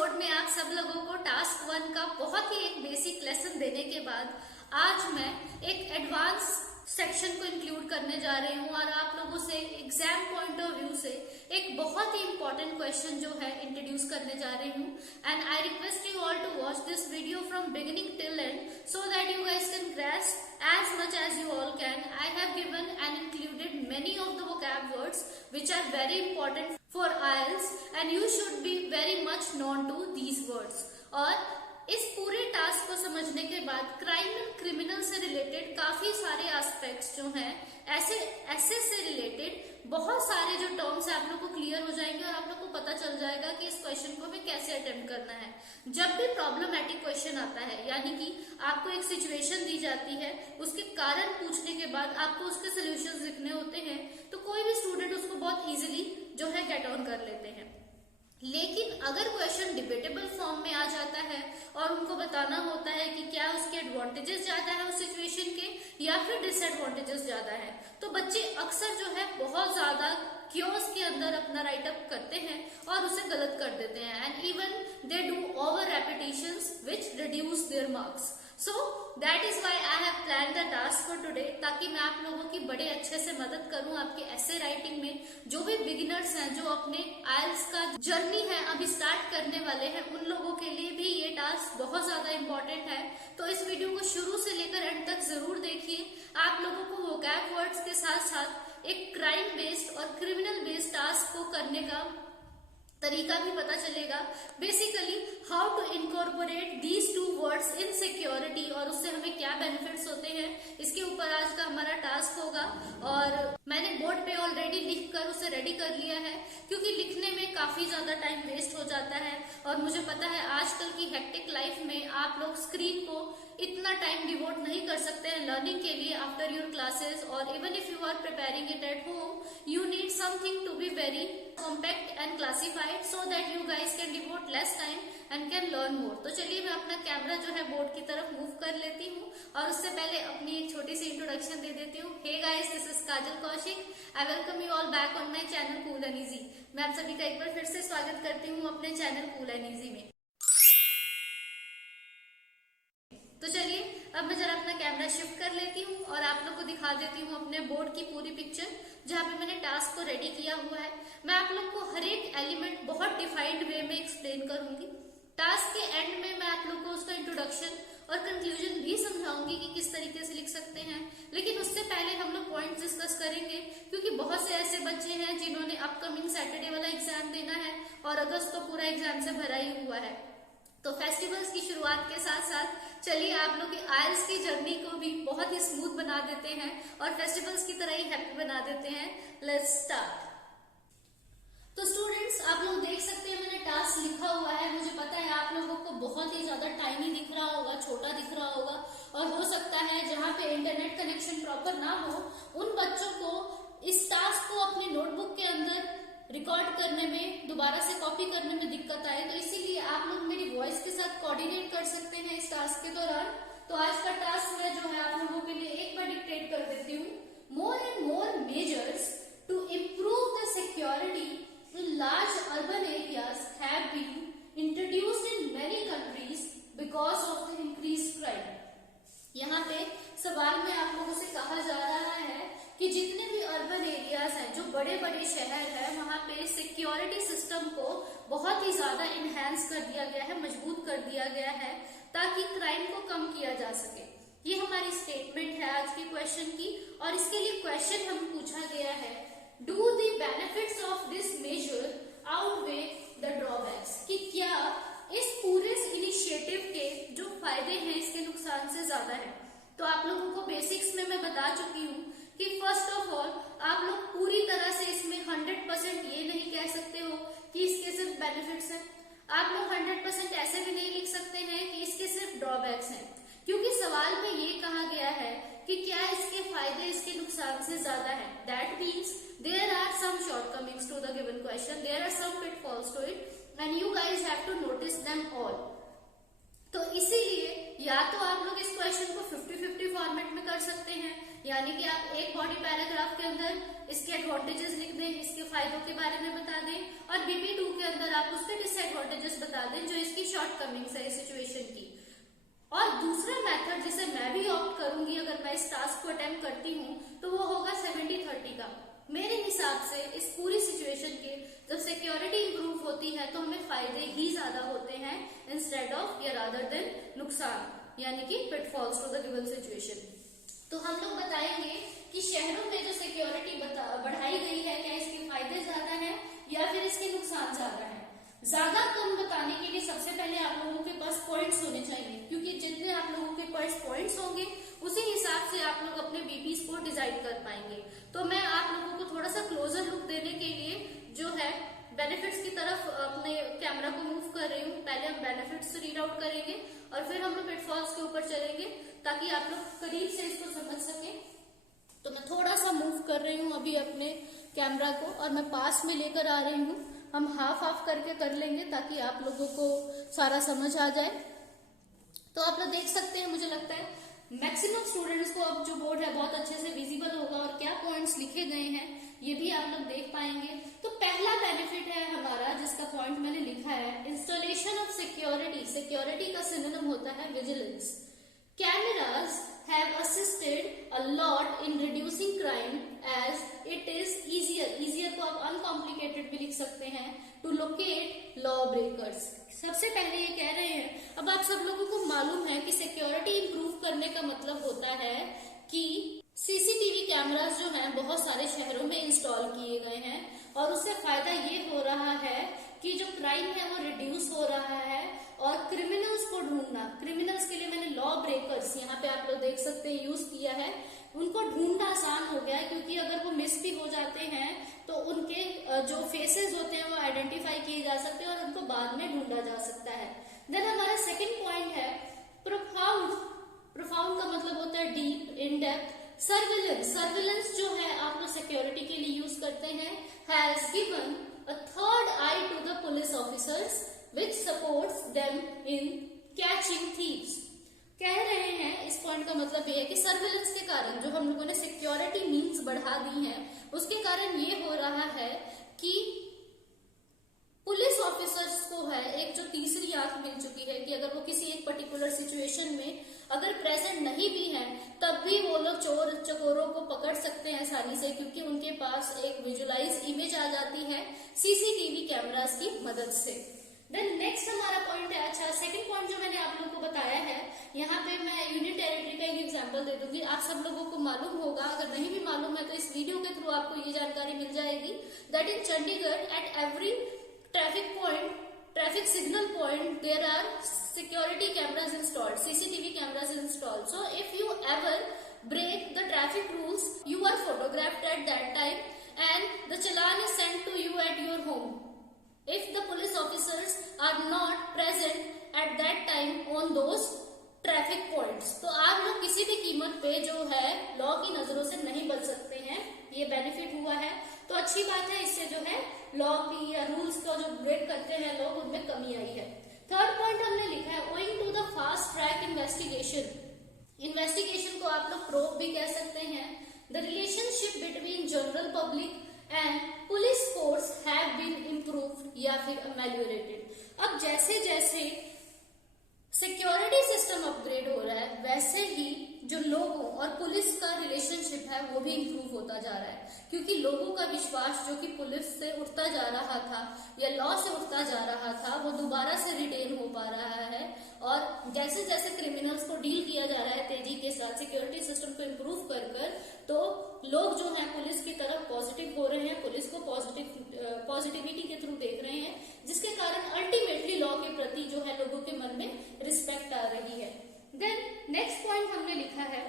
Episode में आप सब लोगों को टास्क 1 का बहुत ही एक बेसिक लेसन देने के बाद आज मैं एक एडवांस सेक्शन को इंक्लूड करने जा रही हूँ और आप लोगों से एग्जाम पॉइंट ऑफ व्यू से एक बहुत ही इंपॉर्टेंट क्वेश्चन जो है इंट्रोड्यूस करने जा रही हूँ। And I request you all to watch this video from beginning till end so that you guys can grasp as much as you all can. I have given and included many of the vocab words which are very important for IELTS and you should be very much known to these words. और इस पूरे task को समझने के बाद crime and criminal से related काफी सारे एस्पेक्ट्स जो हैं ऐसे से रिलेटेड बहुत सारे जो टर्म्स है आप लोग को क्लियर हो जाएंगे और आप लोग को पता चल जाएगा कि इस क्वेश्चन को हमें कैसे अटेम्प्ट करना है। जब भी प्रॉब्लमैटिक क्वेश्चन आता है यानी कि आपको एक सिचुएशन दी जाती है, उसके कारण पूछने के बाद आपको उसके सोल्यूशंस लिखने होते हैं, तो कोई भी स्टूडेंट उसको बहुत इजीली जो है गेट ऑन कर लेते हैं। लेकिन अगर क्वेश्चन डिबेटेबल फॉर्म में आ जाता है और उनको बताना होता है कि क्या उसके एडवांटेजेस ज्यादा है उस सिचुएशन के या फिर डिसएडवांटेजेस ज्यादा है, तो बच्चे अक्सर जो है बहुत ज्यादा क्योस के अंदर अपना राइट अप करते हैं और उसे गलत कर देते हैं and even they do over repetitions which reduce their marks. So that is why I have plan the task for today, ताकि मैं आप लोगों की बड़े अच्छे से मदद करूं आपके ऐसे राइटिंग में। जो भी बिगिनर्स हैं, जो अपने आइल्स का जर्नी है अभी स्टार्ट करने वाले हैं, उन लोगों के लिए भी ये टास्क बहुत ज्यादा इंपॉर्टेंट है। तो इस वीडियो को शुरू से लेकर एंड तक जरूर देखिए। आप लोगों को वोकैब वर्ड्स के साथ साथ एक क्राइम बेस्ड और क्रिमिनल बेस्ड टास्क को करने का तरीका भी पता चलेगा। Basically how to incorporate these two words in security और उससे हमें क्या बेनिफिट्स होते हैं, इसके ऊपर आज का हमारा टास्क होगा। और मैंने बोर्ड पे ऑलरेडी लिखकर उसे रेडी कर लिया है, क्योंकि लिखने में काफी ज्यादा टाइम वेस्ट हो जाता है और मुझे पता है आजकल की हेक्टिक लाइफ में आप लोग स्क्रीन को इतना टाइम डिवोट नहीं कर सकते हैं लर्निंग के लिए आफ्टर योर क्लासेस, और even if you are preparing it at home you need something to be very compact and classified so that you guys can devote less time and can learn more. तो चलिए मैं अपना camera जो है board की तरफ move कर लेती हूँ और उससे पहले अपनी एक छोटी सी इंट्रोडक्शन दे देती हूँ। Hey guys, this is Kajal Kaushik. I welcome you all back on my channel cool and easy. मैं आप सभी का एक बार फिर से स्वागत करती हूँ अपने चैनल कूल एंड इजी में। तो चलिए अब मैं जरा अपना कैमरा शिफ्ट कर लेती हूँ और आप लोग को दिखा देती हूँ अपने बोर्ड की पूरी पिक्चर, जहाँ पे मैंने टास्क को रेडी किया हुआ है। मैं आप लोग को हर एक एलिमेंट बहुत डिफाइंड वे में एक्सप्लेन करूंगी। टास्क के एंड में मैं आप लोग को उसका इंट्रोडक्शन और कंक्लूजन भी समझाऊंगी कि किस तरीके से लिख सकते हैं। लेकिन उससे पहले हम लोग पॉइंट्स डिस्कस करेंगे, क्योंकि बहुत से ऐसे बच्चे हैं जिन्होंने अपकमिंग सैटरडे वाला एग्जाम देना है और अगस्त तो पूरा एग्जाम से भरा ही हुआ है। तो फेस्टिवल्स की शुरुआत के साथ साथ चलिए आप लोग की आइल्स की जर्नी को भी बहुत ही स्मूथ बना देते हैं और फेस्टिवल्स की तरह ही हैप्पी बना देते हैं। Let's start. तो स्टूडेंट्स, आप लोग देख सकते हैं मैंने टास्क लिखा हुआ है। मुझे पता है आप लोगों को बहुत ही ज्यादा टाइनी दिख रहा होगा, छोटा दिख रहा होगा, और हो सकता है जहाँ पे इंटरनेट कनेक्शन प्रॉपर ना हो उन बच्चों को इस टास्क को अपनी नोटबुक के अंदर रिकॉर्ड करने में, दोबारा से कॉपी करने में दिक्कत आए, तो इसीलिए आप लोग मेरी वॉइस के साथ कोऑर्डिनेट कर सकते हैं इस टास्क के दौरान। तो आज का टास्क मैं जो है आप लोगों के लिए एक बार डिक्टेट कर देती हूँ। More and more measures to improve the security in large urban areas have been introduced in many countries because of the increase crime. यहाँ पे सवाल में आप लोगों से कहा जा रहा है कि जितने भी अर्बन एरियाज हैं, जो बड़े बड़े शहर है, वहां पे सिक्योरिटी सिस्टम को बहुत ही ज्यादा इनहेंस कर दिया गया है, मजबूत कर दिया गया है, ताकि क्राइम को कम किया जा सके। ये हमारी स्टेटमेंट है आज के क्वेश्चन की, और इसके लिए क्वेश्चन हम पूछा गया है, do the benefits of this measure outweigh the drawbacks, कि क्या इस पूरे इनिशिएटिव के जो फायदे हैं इसके नुकसान से ज्यादा है। तो आप लोगों को बेसिक्स में मैं बता चुकी हूँ कि फर्स्ट ऑफ ऑल आप लोग पूरी तरह से इसमें 100% ये नहीं कह सकते हो कि इसके सिर्फ बेनिफिट्स हैं। आप लोग 100% ऐसे भी नहीं लिख सकते हैं कि इसके सिर्फ ड्रॉबैक्स हैं, क्योंकि सवाल में ये कहा गया है कि क्या इसके फायदे इसके नुकसान से ज्यादा है। That means there are some shortcomings to the given question, there are some pitfalls to it and you guys have to notice them all. तो इसीलिए या तो आप लोग इस क्वेश्चन को 50-50 फॉर्मेट में कर सकते हैं, यानी कि आप एक बॉडी पैराग्राफ के अंदर इसके एडवांटेजेस लिख दें, इसके फायदों के बारे में बता दें, और BP2 के अंदर आप उसके डिसएडवांटेजेस बता दें जो इसकी शॉर्टकमिंग्स है इस सिचुएशन की। और दूसरा मेथड जिसे मैं भी ऑप्ट करूंगी अगर मैं इस टास्क को अटेम्प्ट करती हूँ तो वो होगा 70-30 का। मेरे हिसाब से इस पूरी सिचुएशन के जब सिक्योरिटी इंप्रूव होती है तो हमें फायदे ही ज्यादा होते हैं इंस्टेड ऑफ या रादर देन नुकसान, यानी कि pitfalls to the given situation. तो हम लोग बताएंगे कि शहरों में जो सिक्योरिटी बढ़ाई गई है क्या इसके फायदे ज्यादा है या फिर इसके नुकसान ज्यादा है। ज्यादा कम बताने के लिए सबसे पहले आप लोगों के पास पॉइंट्स होने चाहिए, क्योंकि जितने आप लोगों के पास पॉइंट्स होंगे उसी हिसाब से आप लोग अपने बीपीज को डिजाइन कर पाएंगे। तो मैं आप लोगों को थोड़ा सा क्लोजर लुक देने के लिए जो है बेनिफिट्स की तरफ अपने कैमरा को मूव कर रही हूँ। पहले हम बेनिफिट्स रीड आउट करेंगे और फिर हम लोग पिटफॉल्स के ऊपर चलेंगे ताकि आप लोग करीब से इसको समझ सके। तो मैं थोड़ा सा मूव कर रही हूँ अभी अपने कैमरा को और मैं पास में लेकर आ रही हूँ। हम हाफ हाफ करके कर लेंगे ताकि आप लोगों को सारा समझ आ जाए। तो आप लोग देख सकते हैं, मुझे लगता है मैक्सिमम स्टूडेंट्स को अब जो बोर्ड है बहुत अच्छे से विजिबल होगा और क्या पॉइंट्स लिखे गए हैं ये भी आप लोग देख पाएंगे। तो पहला बेनिफिट है हमारा जिसका पॉइंट मैंने लिखा है इंस्टॉलेशन ऑफ सिक्योरिटी। सिक्योरिटी का सिनोनिम होता है vigilance. Cameras have assisted a lot in reducing crime as it is easier को आप uncomplicated भी लिख सकते हैं to locate law breakers। सबसे पहले ये कह रहे हैं, अब आप सब लोगों को मालूम है कि सिक्योरिटी इंप्रूव करने का मतलब होता है कि सीसीटीवी कैमरास जो हैं बहुत सारे शहरों में इंस्टॉल किए गए हैं और उससे फायदा ये हो रहा है कि जो क्राइम है वो रिड्यूस हो रहा है और क्रिमिनल्स को ढूंढना, क्रिमिनल्स के लिए मैंने लॉ ब्रेकर्स यहाँ पे आप लोग देख सकते हैं यूज किया है, उनको ढूंढना आसान हो गया है क्योंकि अगर वो मिस भी हो जाते हैं तो उनके जो फेसेस होते हैं वो आइडेंटिफाई किए जा सकते हैं और उनको बाद में ढूंढा जा सकता है। देन हमारा सेकेंड पॉइंट है प्रोफाउंड। प्रोफाउंड का मतलब होता है डीप, इन डेप्थ। सर्विलेंस जो है आप लोग सिक्योरिटी के लिए यूज करते हैं, has given a third eye to the police officers which supports them in catching thieves। कह रहे हैं इस पॉइंट का मतलब ये है कि सर्विलेंस के कारण जो हम लोगों ने सिक्योरिटी मीन्स बढ़ा दी है उसके कारण ये हो रहा है कि पुलिस ऑफिसर्स को है एक जो तीसरी आंख मिल चुकी है कि अगर वो किसी एक पर्टिकुलर सिचुएशन में अगर प्रेजेंट नहीं भी है तब भी वो लोग चोर चकोरों को पकड़ सकते हैं आसानी से, क्योंकि उनके पास एक विजुअलाइज इमेज आ जाती है सीसीटीवी कैमरास की मदद से। देन नेक्स्ट हमारा पॉइंट है, अच्छा सेकंड पॉइंट जो मैंने आप लोगों को बताया है, यहाँ पे मैं यूनियन टेरिटरी का एक एग्जांपल दे दूंगी। आप सब लोगों को मालूम होगा, अगर नहीं भी मालूम है तो इस वीडियो के थ्रू आपको ये जानकारी मिल जाएगी that in Chandigarh at every traffic point, traffic signal point, there are security cameras installed, CCTV cameras installed. So if you ever break the traffic rules, you are photographed at that time and the challan is sent to you at your home if the police officers are not present at that time on those traffic points। तो आप लोग किसी भी कीमत पे जो है law की नजरों से नहीं बच सकते हैं, ये बेनिफिट हुआ है। तो अच्छी बात है, इससे जो है लॉ की या रूल्स का जो ब्रेक करते हैं लोग उनमें कमी आई है। थर्ड पॉइंट हमने लिखा है owing to the fast track investigation. Investigation को आप लोग प्रोब भी कह सकते हैं। The relationship between general public and police force have been improved या फिर अमेलियोरेटेड। अब जैसे जैसे सिक्योरिटी सिस्टम अपग्रेड हो रहा है वैसे ही जो लोगों और पुलिस का रिलेशनशिप है वो भी इंप्रूव होता जा रहा है, क्योंकि लोगों का विश्वास जो कि पुलिस से उठता जा रहा था या लॉ से उठता जा रहा था वो दोबारा से रिटेन हो पा रहा है। और जैसे जैसे क्रिमिनल्स को डील किया जा रहा है तेजी के साथ सिक्योरिटी सिस्टम को इम्प्रूव कर तो लोग जो है पुलिस की तरफ पॉजिटिव हो रहे हैं, पुलिस को पॉजिटिविटी के थ्रू देख रहे हैं, जिसके कारण अल्टीमेटली लॉ के प्रति जो है लोगों के मन में रिस्पेक्ट आ रही है। देन नेक्स्ट पॉइंट हमने लिखा है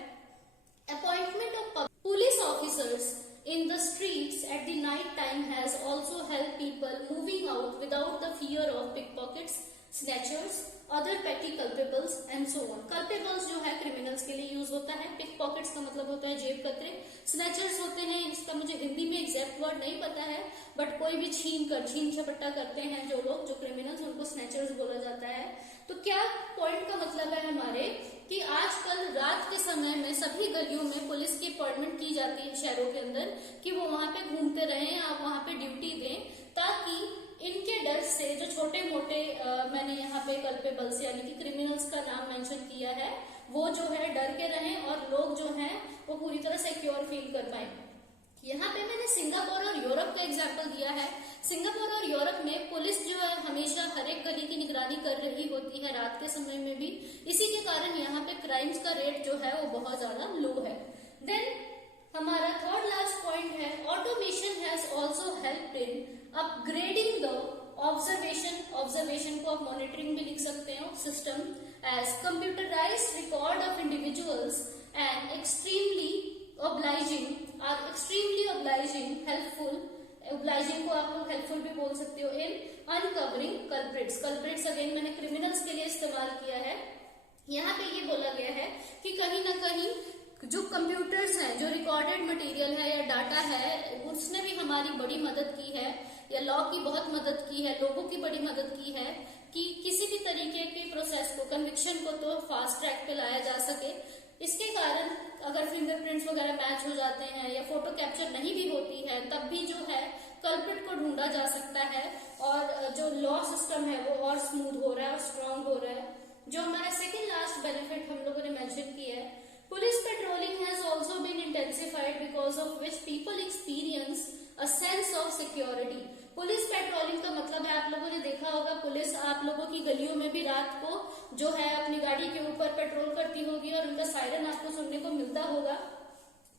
appointment of police officers in the streets at the night time has also helped people moving out without the fear of pickpockets, snatchers, other petty culpables and so on। culpables जो है criminals के लिए use होता है, pick pockets का मतलब होता है जेब कतरे, स्नैचर्स होते हैं, इसका मुझे हिंदी में एग्जैक्ट वर्ड नहीं पता है बट कोई भी छीन झपट्टा करते हैं जो लोग, जो क्रिमिनल्स, उनको स्नैचर्स बोला जाता है। तो क्या पॉइंट का मतलब है हमारे कि आजकल रात के समय में सभी गलियों में पुलिस की अपॉइंटमेंट की जाती है शहरों के अंदर कि वो वहां पे घूमते रहें, आप वहां पे ड्यूटी दें, ताकि इनके डर से जो छोटे मोटे मैंने यहाँ पे कल्पेबल्स यानी कि क्रिमिनल्स का नाम मेंशन किया है, वो जो है डर के रहें और लोग जो हैं वो पूरी तरह सिक्योर फील कर पाए। यहाँ पे मैंने सिंगापुर और यूरोप का एग्जाम्पल दिया है। सिंगापुर और यूरोप में पुलिस जो है हमेशा हर एक गली की निगरानी कर रही होती है रात के समय में भी, इसी के कारण यहाँ पे क्राइम्स का रेट जो है वो बहुत ज्यादा लो है। देन हमारा थर्ड लास्ट पॉइंट है, automation has also helped in upgrading the observation को आप मॉनिटरिंग भी लिख सकते हो, system as computerised record of individuals and extremely obliging helpful, obliging को आप लोग हेल्पफुल भी बोल सकते हो, इन अनकवरिंग कल्प्रिट्स अगेन मैंने क्रिमिनल्स के लिए इस्तेमाल किया है। यहाँ पे ये बोला गया है कि कहीं ना कहीं जो कंप्यूटर्स हैं, जो रिकॉर्डेड मटेरियल है या डाटा है, उसने भी हमारी बड़ी मदद की है, या लॉ की बहुत मदद की है, लोगों की बड़ी मदद की है कि किसी भी तरीके के प्रोसेस को, कन्विक्शन को तो फास्ट ट्रैक पे लाया जा सके। इसके कारण अगर फिंगरप्रिंट्स वगैरह मैच हो जाते हैं या फोटो कैप्चर नहीं भी होती है, तब भी जो है कल्प्रिट को ढूंढा जा सकता है और जो लॉ सिस्टम है वो और स्मूथ हो रहा है और स्ट्रांग हो रहा है। जो हमारा सेकेंड लास्ट बेनिफिट हम लोगों ने मेंशन किया है, police patrolling has also been intensified because of which people experience a sense of security. Police patrolling का मतलब है, आप लोगों ने देखा होगा पुलिस आप लोगों की गलियों में भी रात को जो है अपनी गाड़ी के ऊपर पेट्रोल करती होगी और उनका सायरन आपको सुनने को मिलता होगा।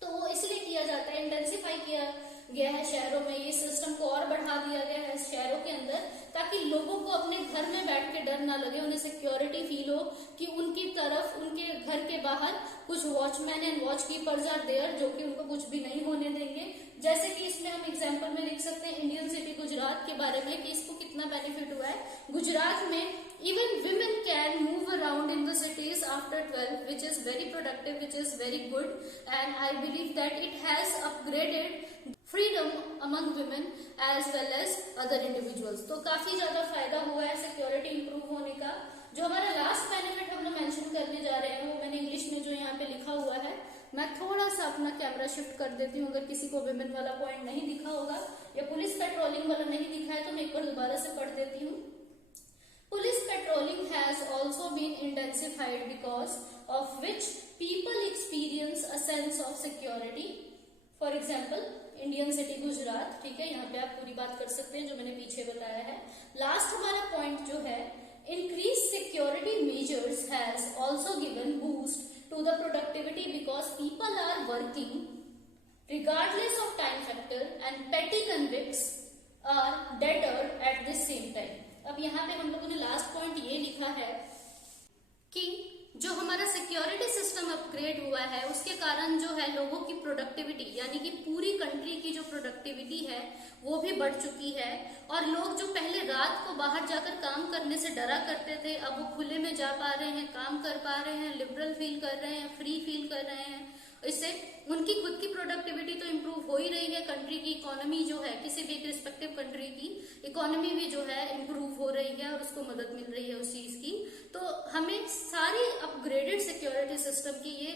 तो वो इसलिए किया जाता है, इंटेंसिफाई किया गया है शहरों में, ये सिस्टम को और बढ़ा दिया गया है शहरों के अंदर, ताकि लोगों को अपने घर में बैठ के डर ना लगे, उन्हें सिक्योरिटी फील हो कि उनकी तरफ, उनके घर के बाहर कुछ watchman and watch keepers are there जो कि उनको कुछ भी नहीं होने देंगे। जैसे कि इसमें हम एग्जांपल में लिख सकते हैं इंडियन सिटी गुजरात के बारे में कि इसको कितना बेनिफिट हुआ है। गुजरात में even women can move around in the cities after 12, which is very productive, which is very good, and I believe that it has upgraded freedom among women as well as other individuals। तो काफी ज्यादा फायदा हुआ है security improve होने का। जो हमारा लास्ट बेनिफिट हम लोग मेंशन करने जा रहे हैं वो मैंने इंग्लिश में जो यहाँ पे लिखा हुआ है, मैं थोड़ा सा अपना कैमरा शिफ्ट कर देती हूँ, अगर किसी को विमेन वाला पॉइंट नहीं दिखा होगा या पुलिस पेट्रोलिंग वाला नहीं दिखा है तो मैं एक बार दोबारा से पढ़ देती हूँ। Police patrolling has also been intensified because of which people experience a sense of security. For example, Indian city Gujarat, ठीक है, यहाँ पे आप पूरी बात कर सकते हैं जो मैंने पीछे बताया है। लास्ट हमारा पॉइंट जो है, increased security measures has also given boost to the productivity because people are working regardless of time factor and petty convicts are deterred at the same time। अब यहाँ पे हम लोगों ने लास्ट पॉइंट ये लिखा है कि जो हमारा सिक्योरिटी सिस्टम अपग्रेड हुआ है उसके कारण जो है लोगों की प्रोडक्टिविटी, यानी कि पूरी कंट्री की जो प्रोडक्टिविटी है वो भी बढ़ चुकी है। और लोग जो पहले रात को बाहर जाकर काम करने से डरा करते थे, अब वो खुले में जा पा रहे हैं, काम कर पा रहे हैं, लिबरल फील कर रहे हैं, फ्री फील कर रहे हैं। इससे उनकी खुद की प्रोडक्टिविटी तो इम्प्रूव हो ही रही है, कंट्री की इकोनॉमी जो है, किसी भी रिस्पेक्टिव कंट्री की इकोनॉमी भी जो है इम्प्रूव हो रही है और उसको मदद मिल रही है उस चीज की। तो हमें सारी अपग्रेडेड सिक्योरिटी सिस्टम की ये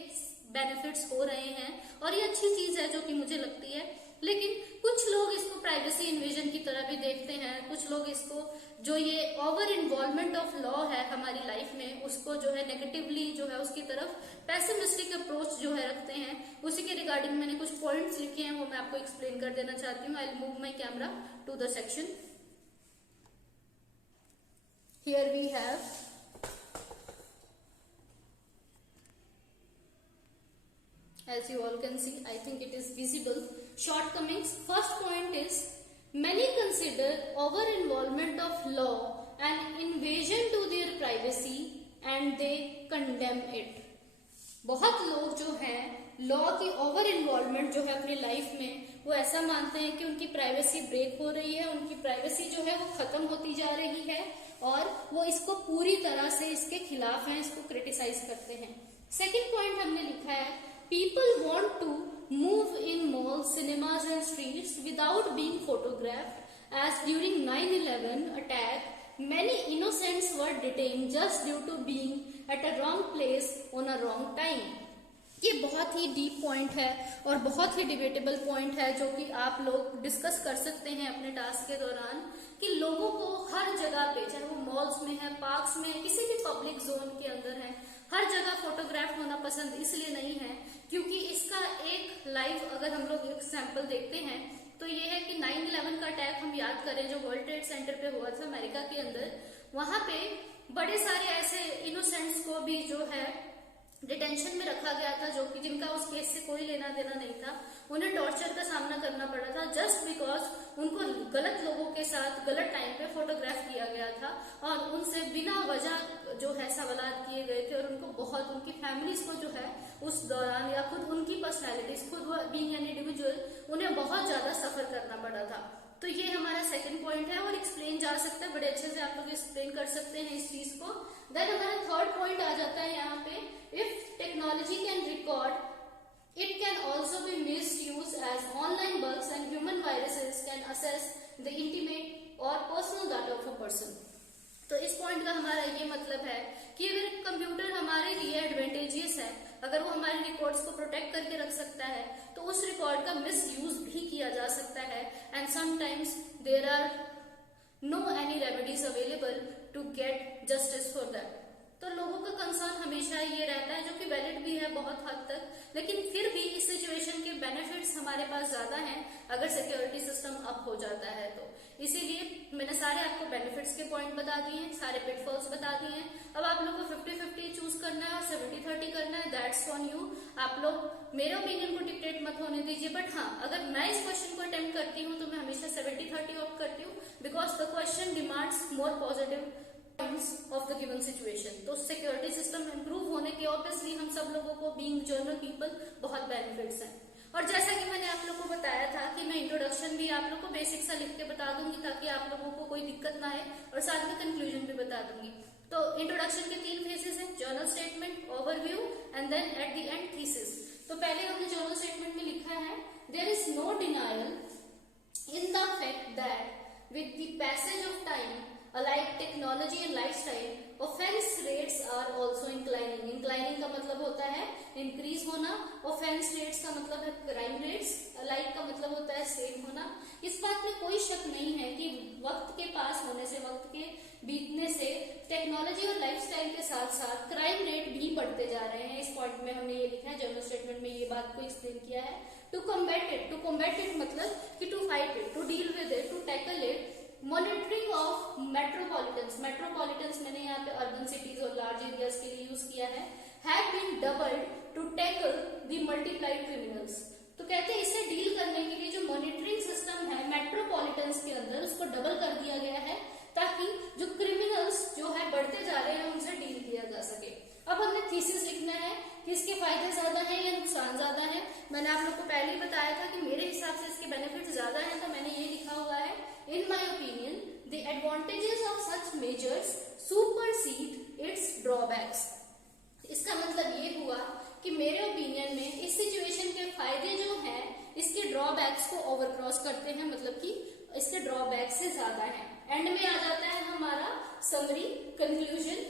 बेनिफिट्स हो रहे हैं और ये अच्छी चीज है जो कि मुझे लगती है। लेकिन कुछ लोग इसको प्राइवेसी इन्वेजन की तरह भी देखते हैं, कुछ लोग इसको जो ये ओवर इन्वॉल्वमेंट ऑफ लॉ है हमारी लाइफ में उसको जो है नेगेटिवली जो है उसकी तरफ पेसिमिस्टिक अप्रोच जो है रखते हैं। उसी के रिगार्डिंग मैंने कुछ पॉइंट्स लिखे हैं वो मैं आपको एक्सप्लेन कर देना चाहती हूँ। I will move my camera to the section. Here we have as you all can see, I think it is visible, shortcomings. First point is many consider over involvement of law an invasion to their privacy and they condemn it। बहुत लोग जो हैं law की over involvement जो है अपनी life में वो ऐसा मानते हैं कि उनकी प्राइवेसी ब्रेक हो रही है, उनकी प्राइवेसी जो है वो खत्म होती जा रही है और वो इसको पूरी तरह से इसके खिलाफ हैं, इसको क्रिटिसाइज करते हैं। सेकेंड पॉइंट हमने लिखा है people want to move in malls, cinemas and streets without being photographed, as during 9/11 attack many innocent innocents were detained just due to being at a wrong place on a wrong time. ये बहुत ही deep point है और बहुत ही debatable point है जो कि आप लोग डिस्कस कर सकते हैं अपने टास्क के दौरान, कि लोगों को हर जगह पे, चाहे वो मॉल्स में है, पार्क्स में है, किसी भी पब्लिक जोन के अंदर है, हर जगह फोटोग्राफ होना पसंद इसलिए नहीं है क्योंकि इसका एक लाइव अगर हम लोग एग्जाम्पल देखते हैं तो ये है कि 9/11 का अटैक हम याद करें जो वर्ल्ड ट्रेड सेंटर पे हुआ था अमेरिका के अंदर, वहां पे बड़े सारे ऐसे इनोसेंट्स को भी जो है डिटेंशन में रखा गया था जो कि जिनका उस केस से कोई लेना देना नहीं था। उन्हें टॉर्चर का सामना करना पड़ा था जस्ट बिकॉज उनको गलत लोगों के साथ गलत टाइम पे फोटोग्राफ किया गया था और उनसे बिना वजह जो है सवाल किए गए थे और उनको बहुत, उनकी फैमिलीज को जो है उस दौरान या खुद उनकी पर्सनैलिटीज, खुद बीइंग एन इंडिविजुअल, उन्हें बहुत ज्यादा सफर करना पड़ा था। तो ये हमारा सेकंड पॉइंट है और एक्सप्लेन जा सकता है, बड़े अच्छे से आप लोग एक्सप्लेन कर सकते हैं इस चीज को। देन हमारा थर्ड पॉइंट आ जाता है यहाँ पे, if technology can record it can also be misuse as online bugs and human viruses can access the intimate or personal data of a person. तो इस पॉइंट का हमारा ये मतलब है कि अगर कंप्यूटर हमारे लिए एडवांटेजियस है, अगर वो हमारे रिकॉर्ड्स को प्रोटेक्ट करके रख सकता है तो उस रिकॉर्ड का मिस यूज भी किया जा सकता है and sometimes there are no any remedies available to get justice for that. तो लोगों का कंसर्न हमेशा ये रहता है, जो कि वैलिड भी है बहुत हद तक, लेकिन फिर भी इस सिचुएशन के बेनिफिट्स हमारे पास ज्यादा हैं अगर सिक्योरिटी सिस्टम अप हो जाता है तो। इसीलिए मैंने सारे आपको बेनिफिट्स के पॉइंट बता दिए हैं, सारे पिटफॉल्स बता दिए हैं। अब आप लोग को 50-50 चूज करना है और 70-30 करना है, दैट्स ऑन यू। आप लोग मेरे ओपिनियन को डिक्टेट मत होने दीजिए, बट हाँ, अगर मैं इस क्वेश्चन को अटेम्प्ट करती हूँ तो मैं हमेशा 70-30 ऑप्ट करती हूँ because the question demands more positive of the given situation. तो सिक्योरिटी सिस्टम इंप्रूव होने के ऑब्वियसली हम सब लोगों को बीइंग जनरल पीपल बहुत बेनिफिट्स हैं। और जैसा कि मैंने आप लोग को बताया था कि मैं इंट्रोडक्शन भी आप लोग को बेसिक सा लिख के बता दूंगी ताकि आप लोगों को कोई दिक्कत ना आए, और साथ में कंक्लूजन भी बता दूंगी। तो इंट्रोडक्शन के 3 फेजेस हैं, general statement, overview and then at the end thesis. तो पहले हमने जर्नल स्टेटमेंट में लिखा है, there is no denial in the fact that with the passage of time alike technology and lifestyle, offense rates are also inclining. Inclining का मतलब होता है increase होना, offense rates का मतलब है crime rates, alike का मतलब होता है same होना। इस बात में कोई शक नहीं है कि वक्त के पास होने से, वक्त के बीतने से टेक्नोलॉजी और लाइफस्टाइल के साथ साथ क्राइम रेट भी बढ़ते जा रहे हैं। इस पॉइंट में हमने ये लिखा है, जर्नल स्टेटमेंट में ये बात को एक्सप्लेन किया है। टू कॉम्बैट इट मतलब कि to fight it, to deal with it, to tackle it. Monitoring of metropolitans मैंने यहाँ पे अर्बन सिटीज और लार्ज एरियाज के लिए यूज किया है, have been doubled to tackle the multiplied criminals. तो कहते हैं इसे डील करने के लिए जो मॉनिटरिंग सिस्टम है मेट्रोपॉलिटन्स के अंदर, उसको डबल कर दिया गया है ताकि जो क्रिमिनल्स जो है बढ़ते जा रहे हैं उनसे डील किया जा सके। अब हमने थीसिस लिखना है कि इसके फायदे ज्यादा हैं या नुकसान ज्यादा है। मैंने आप लोग को पहले ही बताया था कि मेरे हिसाब से इसके बेनिफिट ज्यादा हैं, तो मैंने ये लिखा हुआ है, in my opinion the advantages of such measures supersede its drawbacks। इसका मतलब ये हुआ कि मेरे ओपिनियन में इस सिचुएशन के फायदे जो हैं इसके ड्रॉबैक्स को ओवरक्रॉस करते हैं, मतलब कि इसके ड्रॉबैक से ज्यादा है। एंड में आ जाता है हमारा समरी कंक्लूजन।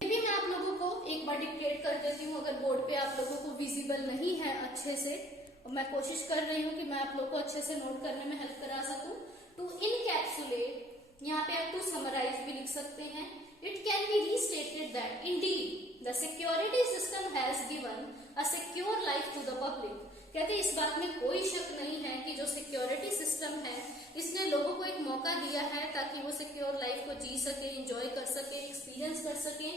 ये भी मैं आप लोगों को एक बार डिक्टेट कर देती हूँ, अगर बोर्ड पे आप लोगों को विजिबल नहीं है अच्छे से, और मैं कोशिश कर रही हूँ कि मैं आप लोग को अच्छे से नोट करने में हेल्प करा सकूं। टू इनकैप्सुलेट, यहाँ पे आप टू समराइज भी लिख सकते हैं। It can be restated that indeed the security system has given a secure life to the public. कहते हैं इस बात में कोई शक नहीं है कि जो सिक्योरिटी सिस्टम है इसने लोगों को एक मौका दिया है ताकि वो सिक्योर लाइफ को जी सके, एंजॉय कर सके, एक्सपीरियंस कर सके।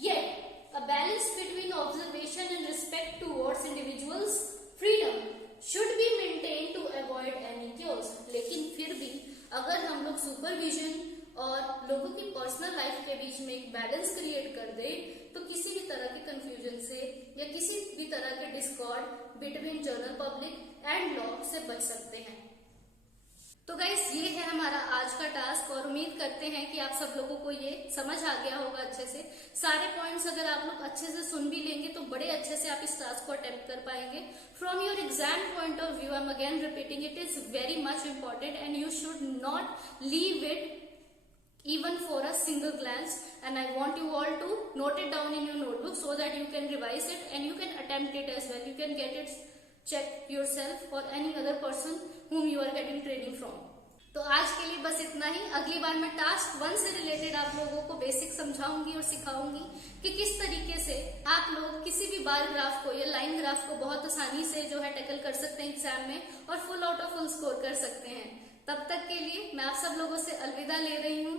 Yet a balance between observation and respect towards individuals freedom should be maintain to avoid any cures. लेकिन फिर भी अगर हम लोग सुपरविजन और लोगों की पर्सनल लाइफ के बीच में एक बैलेंस क्रिएट कर दे तो किसी भी तरह के कंफ्यूजन से या किसी भी तरह के Discord between general public and law से बच सकते हैं। तो गाइस ये है हमारा आज का टास्क और उम्मीद करते हैं कि आप सब लोगों को ये समझ आ गया होगा अच्छे से। सारे पॉइंट्स अगर आप लोग अच्छे से सुन भी लेंगे तो बड़े अच्छे से आप इस टास्क को अटेम्प्ट कर पाएंगे। From your exam point of view, I am again repeating, it is very much important and you should not leave it even for a single glance, and I want you all to note it down in your notebook so that you can revise it and you can attempt it as well. You can get it check yourself or any other person whom you are getting training from. तो आज के लिए बस इतना ही। अगली बार मैं task 1 से related आप लोगों को बेसिक समझाऊंगी और सिखाऊंगी कि किस तरीके से आप लोग किसी भी बार ग्राफ को या लाइन ग्राफ को बहुत आसानी से जो है टैकल कर सकते हैं एग्जाम में और full out of full score कर सकते हैं। तब तक के लिए मैं आप सब लोगों से अलविदा ले रही हूँ।